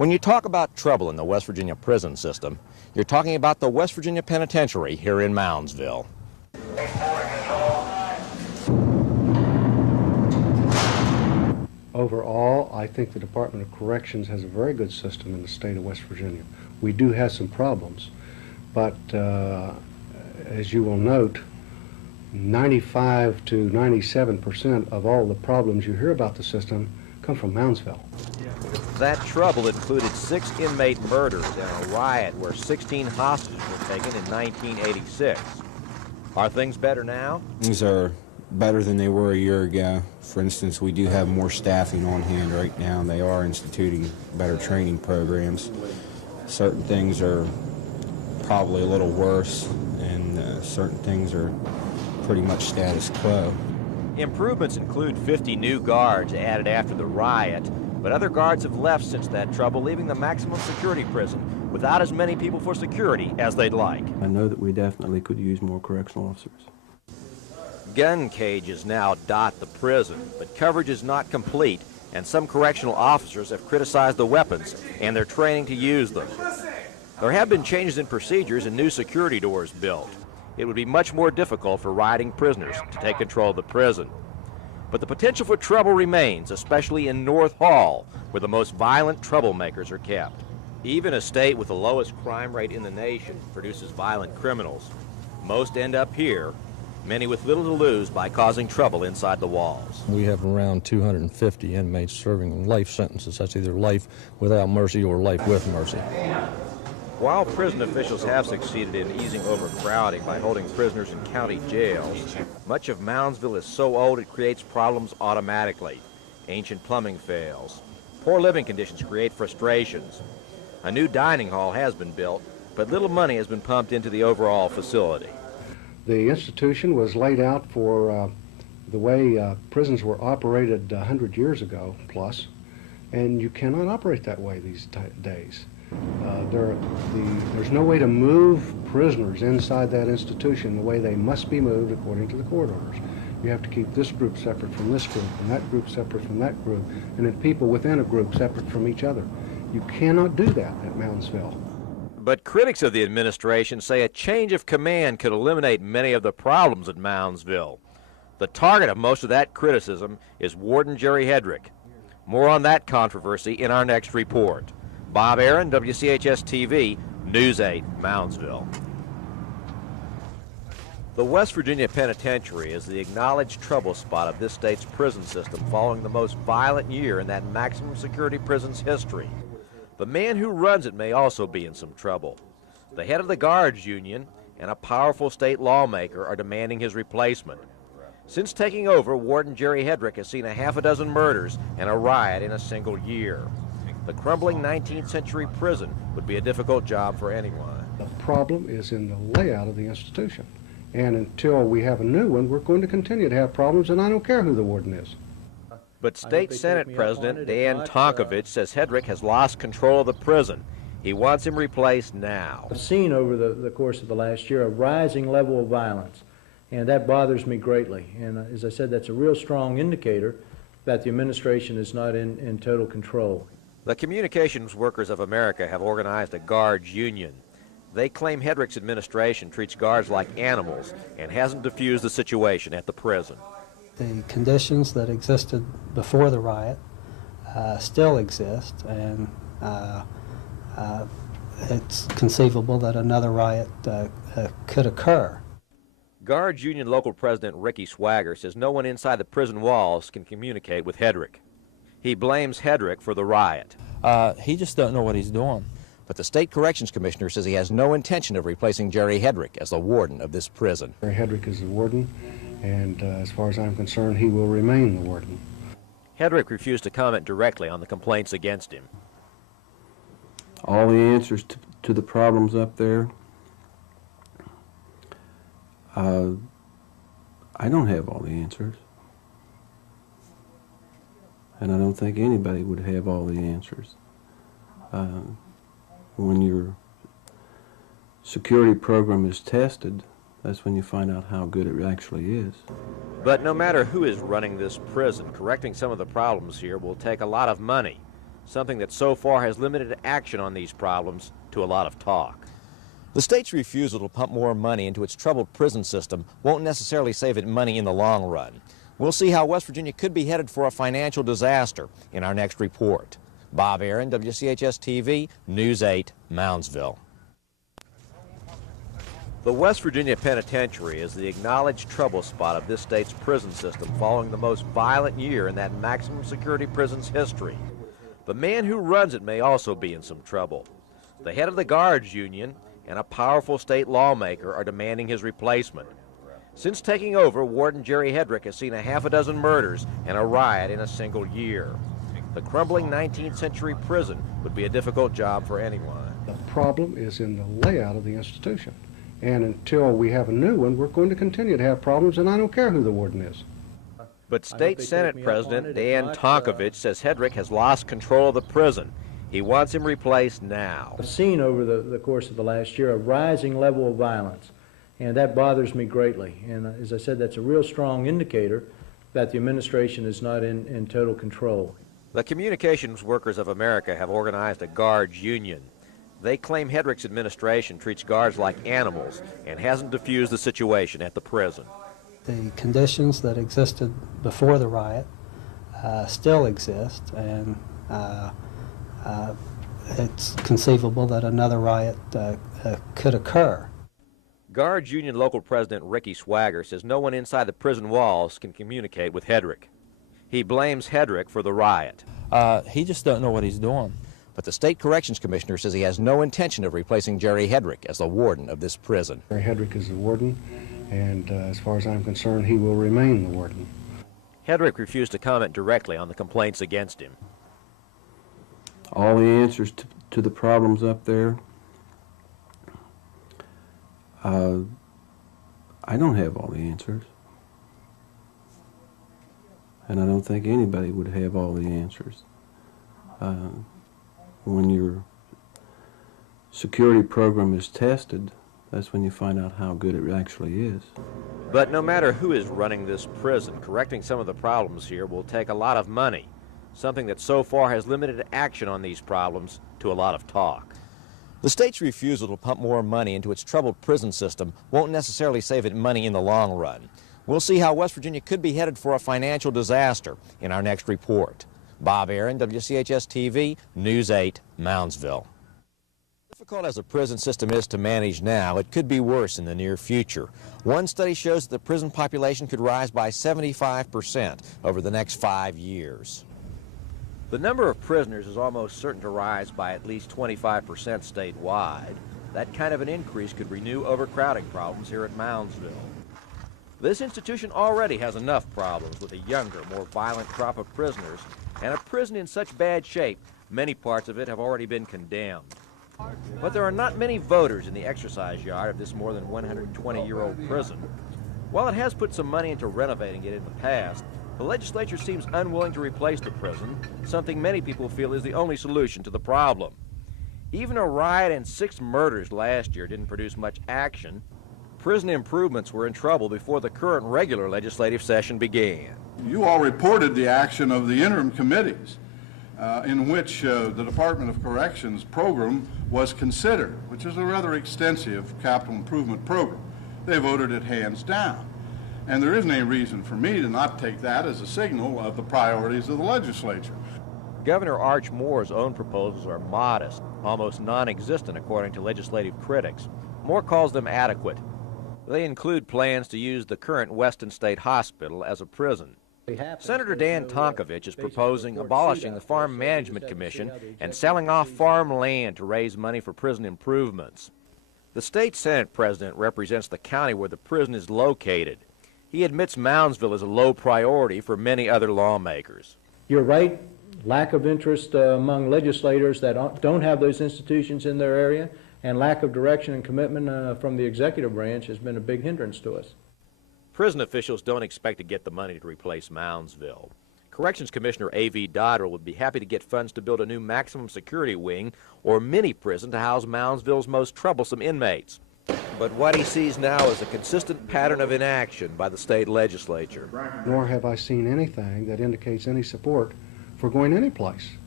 When you talk about trouble in the West Virginia prison system, you're talking about the West Virginia Penitentiary here in Moundsville. Overall, I think the Department of Corrections has a very good system in the state of West Virginia. We do have some problems, but as you will note, 95 to 97% of all the problems you hear about the system come from Moundsville. That trouble included 6 inmate murders and a riot where 16 hostages were taken in 1986. Are things better now? Things are better than they were a year ago. For instance, we do have more staffing on hand right now. They are instituting better training programs. Certain things are probably a little worse, and certain things are pretty much status quo. Improvements include 50 new guards added after the riot, but other guards have left since that trouble, leaving the maximum security prison without as many people for security as they'd like. I know that we definitely could use more correctional officers. Gun cages now dot the prison, but coverage is not complete, and some correctional officers have criticized the weapons and their training to use them. There have been changes in procedures and new security doors built. It would be much more difficult for rioting prisoners to take control of the prison. But the potential for trouble remains, especially in North Hall, where the most violent troublemakers are kept. Even a state with the lowest crime rate in the nation produces violent criminals. Most end up here, many with little to lose by causing trouble inside the walls. We have around 250 inmates serving life sentences. That's either life without mercy or life with mercy. While prison officials have succeeded in easing overcrowding by holding prisoners in county jails, much of Moundsville is so old it creates problems automatically. Ancient plumbing fails. Poor living conditions create frustrations. A new dining hall has been built, but little money has been pumped into the overall facility. The institution was laid out for the way prisons were operated 100 years ago plus, and you cannot operate that way these days. There's no way to move prisoners inside that institution the way they must be moved according to the court orders. You have to keep this group separate from this group, and that group separate from that group, and then people within a group separate from each other. You cannot do that at Moundsville. But critics of the administration say a change of command could eliminate many of the problems at Moundsville. The target of most of that criticism is Warden Jerry Hedrick. More on that controversy in our next report. Bob Aaron, WCHS-TV, News 8, Moundsville. The West Virginia Penitentiary is the acknowledged trouble spot of this state's prison system following the most violent year in that maximum security prison's history. The man who runs it may also be in some trouble. The head of the guards union and a powerful state lawmaker are demanding his replacement. Since taking over, Warden Jerry Hedrick has seen a half a dozen murders and a riot in a single year. The crumbling 19th century prison would be a difficult job for anyone. The problem is in the layout of the institution. And until we have a new one, we're going to continue to have problems, and I don't care who the warden is. But State Senate President Dan Tonkovich says Hedrick has lost control of the prison. He wants him replaced now. I've seen over the course of the last year a rising level of violence, and that bothers me greatly. And as I said, that's a real strong indicator that the administration is not in total control. The Communications Workers of America have organized a guards union. They claim Hedrick's administration treats guards like animals and hasn't diffused the situation at the prison. The conditions that existed before the riot still exist, and it's conceivable that another riot could occur. Guards Union local president Ricky Swagger says no one inside the prison walls can communicate with Hedrick. He blames Hedrick for the riot. He just doesn't know what he's doing. But the state corrections commissioner says he has no intention of replacing Jerry Hedrick as the warden of this prison. Jerry Hedrick is the warden, and as far as I'm concerned, he will remain the warden. Hedrick refused to comment directly on the complaints against him. All the answers to the problems up there, I don't have all the answers. And I don't think anybody would have all the answers. When your security program is tested, that's when you find out how good it actually is. But no matter who is running this prison, correcting some of the problems here will take a lot of money. something that so far has limited action on these problems to a lot of talk. The state's refusal to pump more money into its troubled prison system won't necessarily save it money in the long run. We'll see how West Virginia could be headed for a financial disaster in our next report. Bob Aaron, WCHS-TV, News 8, Moundsville. The West Virginia Penitentiary is the acknowledged trouble spot of this state's prison system following the most violent year in that maximum security prison's history. The man who runs it may also be in some trouble. The head of the guards union and a powerful state lawmaker are demanding his replacement. Since taking over, Warden Jerry Hedrick has seen a half a dozen murders and a riot in a single year. The crumbling 19th century prison would be a difficult job for anyone. The problem is in the layout of the institution. And until we have a new one, we're going to continue to have problems, and I don't care who the warden is. But State Senate President Dan Tonkovich says Hedrick has lost control of the prison. He wants him replaced now. I've seen over the course of the last year a rising level of violence, and that bothers me greatly. And as I said, that's a real strong indicator that the administration is not in total control. The Communications Workers of America have organized a guards union. They claim Hedrick's administration treats guards like animals and hasn't diffused the situation at the prison. The conditions that existed before the riot still exist, and it's conceivable that another riot could occur. Guards Union local president Ricky Swagger says no one inside the prison walls can communicate with Hedrick. He blames Hedrick for the riot. He just doesn't know what he's doing. But the state corrections commissioner says he has no intention of replacing Jerry Hedrick as the warden of this prison. Jerry Hedrick is the warden, and as far as I'm concerned, he will remain the warden. Hedrick refused to comment directly on the complaints against him. All the answers to the problems up there, I don't have all the answers. And I don't think anybody would have all the answers. When your security program is tested, that's when you find out how good it actually is. But no matter who is running this prison, correcting some of the problems here will take a lot of money, something that so far has limited action on these problems to a lot of talk. The state's refusal to pump more money into its troubled prison system won't necessarily save it money in the long run. We'll see how West Virginia could be headed for a financial disaster in our next report. Bob Aaron, WCHS-TV, News 8, Moundsville. Difficult as the prison system is to manage now, it could be worse in the near future. One study shows that the prison population could rise by 75% over the next 5 years. The number of prisoners is almost certain to rise by at least 25% statewide. That kind of an increase could renew overcrowding problems here at Moundsville. This institution already has enough problems with a younger, more violent crop of prisoners, and a prison in such bad shape, many parts of it have already been condemned. But there are not many voters in the exercise yard of this more than 120-year-old prison. While it has put some money into renovating it in the past, the legislature seems unwilling to replace the prison, something many people feel is the only solution to the problem. Even a riot and 6 murders last year didn't produce much action. Prison improvements were in trouble before the current regular legislative session began. You all reported the action of the interim committees in which the Department of Corrections program was considered, which is a rather extensive capital improvement program. They voted it hands down. And there isn't any reason for me to not take that as a signal of the priorities of the legislature. Governor Arch Moore's own proposals are modest, almost non-existent according to legislative critics. Moore calls them adequate. They include plans to use the current Weston State Hospital as a prison. Senator Dan Tonkovich is proposing abolishing the Farm Management Commission and selling off farm land to raise money for prison improvements. The state Senate president represents the county where the prison is located. He admits Moundsville is a low priority for many other lawmakers. You're right, lack of interest among legislators that don't have those institutions in their area, and lack of direction and commitment from the executive branch has been a big hindrance to us. Prison officials don't expect to get the money to replace Moundsville. Corrections Commissioner A.V. Dodder would be happy to get funds to build a new maximum security wing or mini prison to house Moundsville's most troublesome inmates. But what he sees now is a consistent pattern of inaction by the state legislature. Nor have I seen anything that indicates any support for going any place.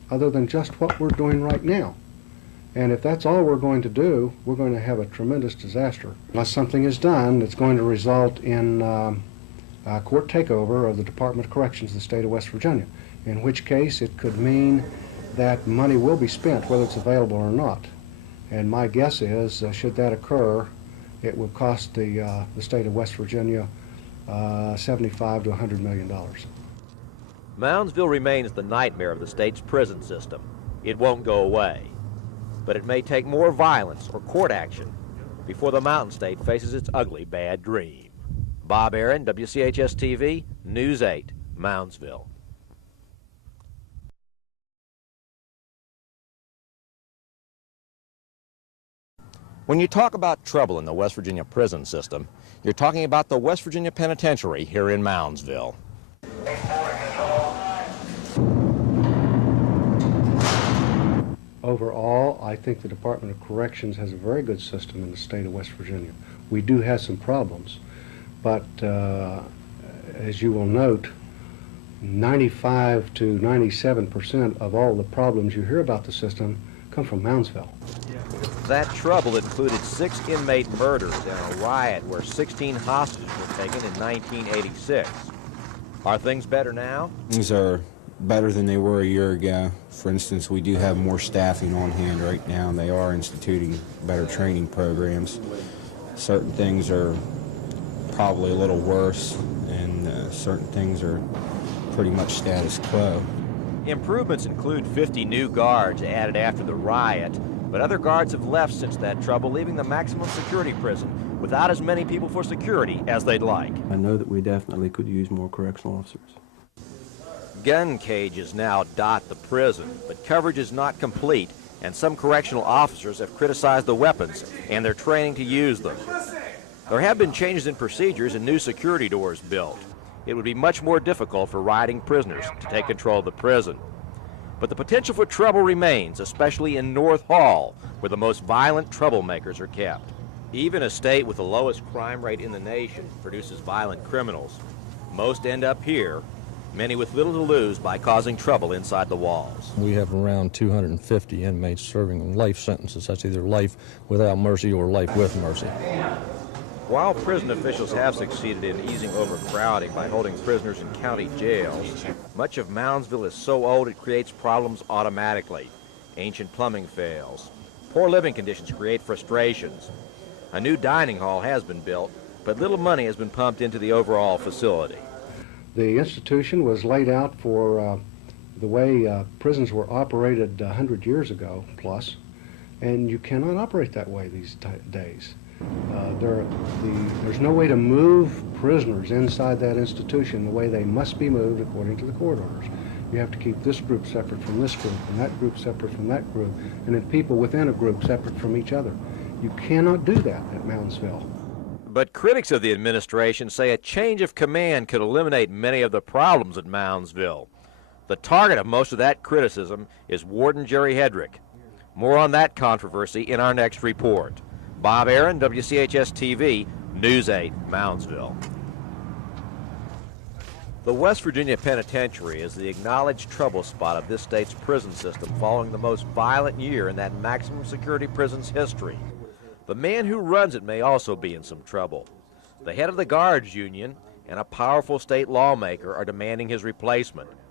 other than just what we're doing right now. And if that's all we're going to do, we're going to have a tremendous disaster. Unless something is done, it's going to result in court takeover of the Department of Corrections of the state of West Virginia, in which case it could mean that money will be spent, whether it's available or not. And my guess is, should that occur, it will cost the state of West Virginia $75 to $100 million. Moundsville remains the nightmare of the state's prison system. It won't go away. But it may take more violence or court action before the Mountain State faces its ugly bad dream. Bob Aaron, WCHS-TV, News 8, Moundsville. When you talk about trouble in the West Virginia prison system, you're talking about the West Virginia Penitentiary here in Moundsville. Overall, I think the Department of Corrections has a very good system in the state of West Virginia. We do have some problems, but as you will note, 95 to 97% of all the problems you hear about the system come from Moundsville. That trouble included 6 inmate murders and a riot where 16 hostages were taken in 1986. Are things better now? Things are better than they were a year ago. For instance, we do have more staffing on hand right now, and they are instituting better training programs. Certain things are probably a little worse, and certain things are pretty much status quo. Improvements include 50 new guards added after the riot, but other guards have left since that trouble, leaving the maximum security prison without as many people for security as they'd like. I know that we definitely could use more correctional officers. Gun cages now dot the prison, but coverage is not complete, and some correctional officers have criticized the weapons and their training to use them. There have been changes in procedures and new security doors built. It would be much more difficult for rioting prisoners to take control of the prison. But the potential for trouble remains, especially in North Hall, where the most violent troublemakers are kept. Even a state with the lowest crime rate in the nation produces violent criminals. Most end up here, many with little to lose by causing trouble inside the walls. We have around 250 inmates serving life sentences. That's either life without mercy or life with mercy. While prison officials have succeeded in easing overcrowding by holding prisoners in county jails, much of Moundsville is so old it creates problems automatically. Ancient plumbing fails. Poor living conditions create frustrations. A new dining hall has been built, but little money has been pumped into the overall facility. The institution was laid out for the way prisons were operated 100 years ago plus, and you cannot operate that way these days. There's no way to move prisoners inside that institution the way they must be moved according to the court orders. You have to keep this group separate from this group, and that group separate from that group, and then people within a group separate from each other. You cannot do that at Moundsville. But critics of the administration say a change of command could eliminate many of the problems at Moundsville. The target of most of that criticism is Warden Jerry Hedrick. More on that controversy in our next report. Bob Aaron, WCHS-TV, News 8, Moundsville. The West Virginia Penitentiary is the acknowledged trouble spot of this state's prison system following the most violent year in that maximum security prison's history. The man who runs it may also be in some trouble. The head of the guards union and a powerful state lawmaker are demanding his replacement.